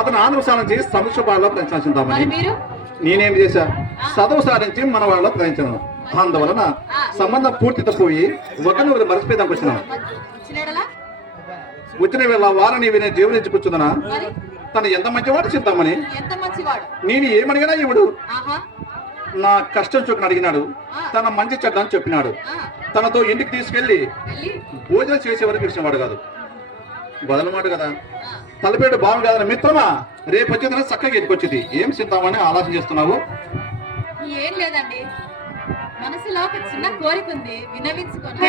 అతను ఆంధ్ర సాధించి సమీక్ష బాలో ప్రయత్నించుదామని నేనేం చేశా చదువు సాధించి మన వాళ్ళలో ప్రయత్నించాను. అందువలన సంబంధం పూర్తితో పోయి ఒకరిని మరిచిపోయేదానికి వచ్చినాను. వచ్చిన వేళ వారిని వినే జీవనించి కూర్చుందనా తను ఎంత మంచివాడు చిద్దామని నేను ఏమడిగినా ఇవుడు నా కష్టం చూకని అడిగినాడు. తన మంచి చెడ్డ అని చెప్పినాడు. తనతో ఇంటికి తీసుకెళ్లి భోజనం చేసే వరకు ఇచ్చినవాడు కాదు. బదలమాట కదా తలపేట బాగు కాదని మిత్రమా రేపు వచ్చేదన చక్కగా ఎత్తుకొచ్చింది. ఏం సిద్దామని ఆలోచన చేస్తున్నావు? ఏం లేదండి, మనసులో ఒక చిన్న కోరిక ఉంది, వినవించుకొని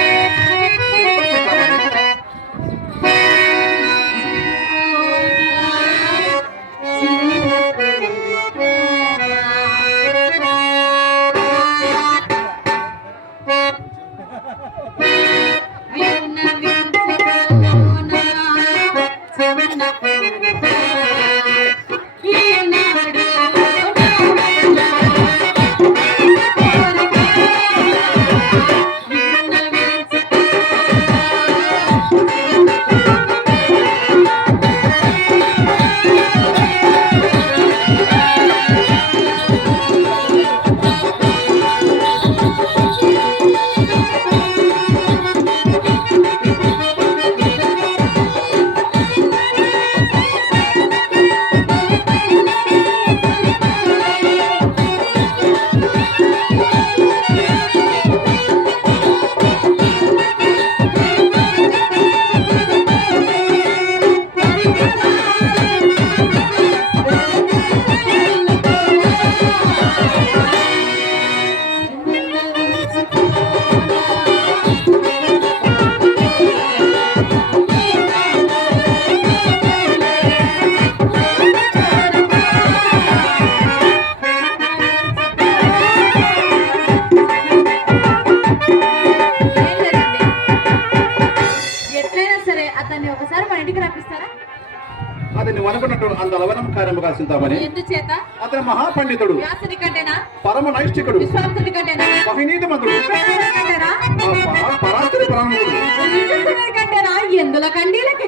అతను మహాపండితుడు, పరమ నైష్ఠికుడు, మహినీతిమంతుడు, పరాశరి పరాముడు. ఎందులో కండీలకి